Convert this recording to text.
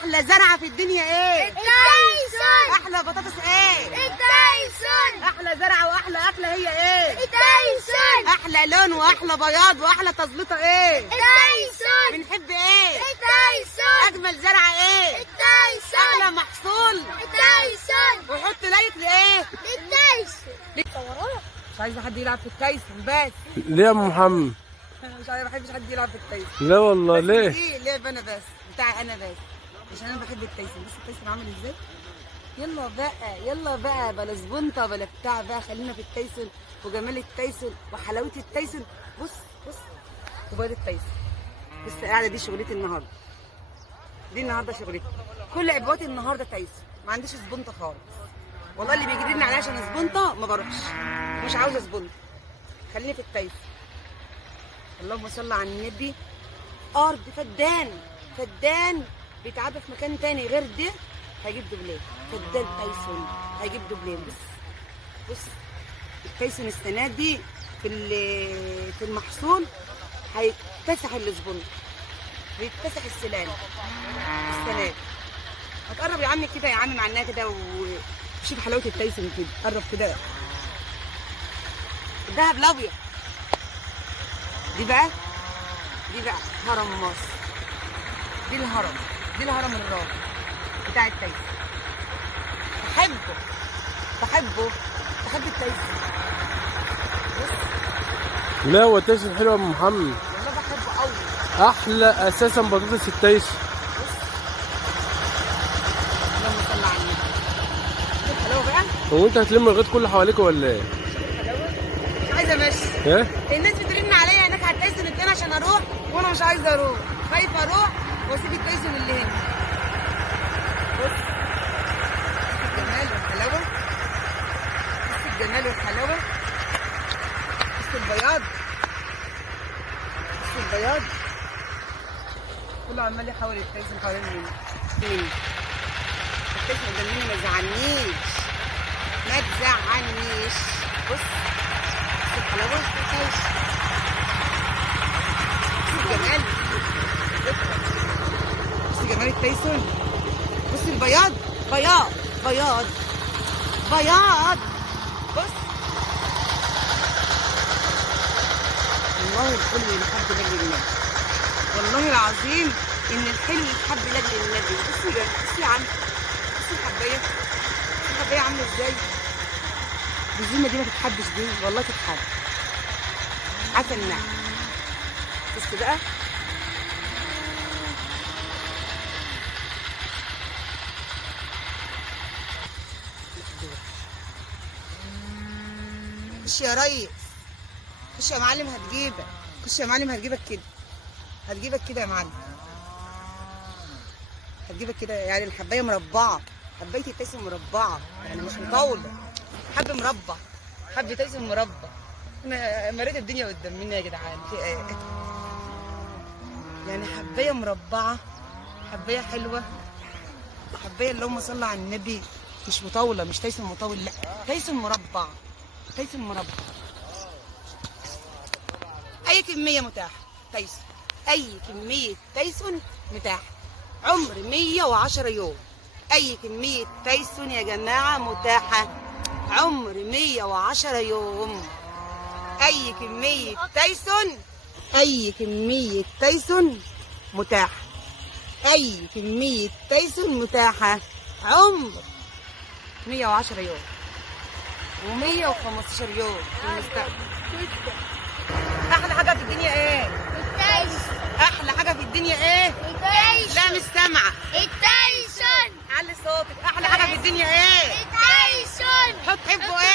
احلى زرعه في الدنيا ايه؟ التايسون. احلى بطاطس ايه؟ التايسون. احلى زرعه واحلى اكله هي ايه؟ التايسون. احلى لون واحلى بياض واحلى تظبيطه ايه؟ التايسون. بنحب ايه؟ التايسون. اجمل زرعه ايه؟ التايسون. احلى محصول. التايسون. وحط لايك لايه؟ التايسون. مش عايزه حد يلعب في التايسون بس. ليه يا ام محمد؟ مش عايزه، ما بحبش حد يلعب في التايسون. لا والله ليه؟ دي لعب انا بس، بتاعي انا بس، عشان انا بحب التايسون. بس التايسون عامل ازاي؟ يلا بقى يلا بقى، بلا زبنطه بلا بتاع بقى، خلينا في التايسون وجمال التايسون وحلاوه التايسون. بص بص وبيض التايسون. بس القعده دي شغلتي النهارده، دي النهارده شغلتي، كل عبواتي النهارده تايسون، ما عنديش زبنطه خالص. والله اللي بيجريني عليا عشان زبنطه ما بروحش، مش عاوزه زبنطه، خليني في التايسون. اللهم صل على النبي. ارض فدان، فدان بيتعبى في مكان تاني غير ده هيجيب دبلين. فدان تايسون هيجيب دبلين. بص التايسون السنه دي في المحصول هيتسح الزبون، هيتسح السلال السنه دي. هتقرب يا عمي كده يا عم معناها كده وشوف حلاوه التايسون كده، قرب كده. الدهب الابيض دي بقى هرم مصر، دي الهرم الرابع بتاع التايسون. بحب التايسون. بص لا هو التايسون حلو يا ام محمد، والله بحبه قوي. احلى اساسا بطاطس التايسون. اللهم صل على النبي. شوف الحلاوه بقى. هو انت هتلم الغيط كله حواليك ولا ايه؟ مش عايزه امشي. ايه؟ الناس بترن عليا هناك على التايسون التاني عشان اروح، وانا مش عايزه اروح، خايفه اروح واسيب التايسون اللي هنا. بص الجمال والحلاوه، بص الجمال والحلاوه، بص البياض، بص البياض. كله عمال يحاول التايسون حوالين مني. التايسون قدامي ما يزعلنيش، ما تزعلنيش. بص الحلاوه، بص الجمال، بص جمال التايسون. بص البياض، بياض. بص والله الحلو يحب لاجل النبي، والله العظيم ان الحلو يتحب لاجل النبي. بصي يا عم، بصي الحبايه عامله ازاي. الزينه دي ما تتحبش دي، والله تتحب. عارفه النعم. بص بقى خش يا ريس، خش يا معلم هتجيبك، خش يا معلم هتجيبك كده، هتجيبك كده يا معلم، هتجيبك كده. يعني الحبايه مربعه، حبايه التايسون مربعه يعني مش مطوله، حب مربع، حب تايسون مربع. انا مريت الدنيا قدام مني يا جدعان في ايه؟ يعني حبايه مربعه، حبايه حلوه، حبايه اللهم صل على النبي، مش مطوله، مش تايسون مطول، لا تايسون مربع، تايسون مربع. اي كميه متاحه تايسون، اي كميه تايسون متاحه، عمر 110 يوم. اي كميه تايسون يا جماعه متاحه، عمر 110 يوم. اي كميه تايسون، اي كميه تايسون متاحه، اي كميه تايسون متاحه، عمر 110 يوم و115 يوم في المستقبل. احلى حاجه في الدنيا ايه؟ التايسون. احلى حاجه في الدنيا ايه؟ التايسون. لا مش سامعه. التايسون. علي صوتك. احلى حاجه في الدنيا ايه؟ التايسون. حط حبه ايه؟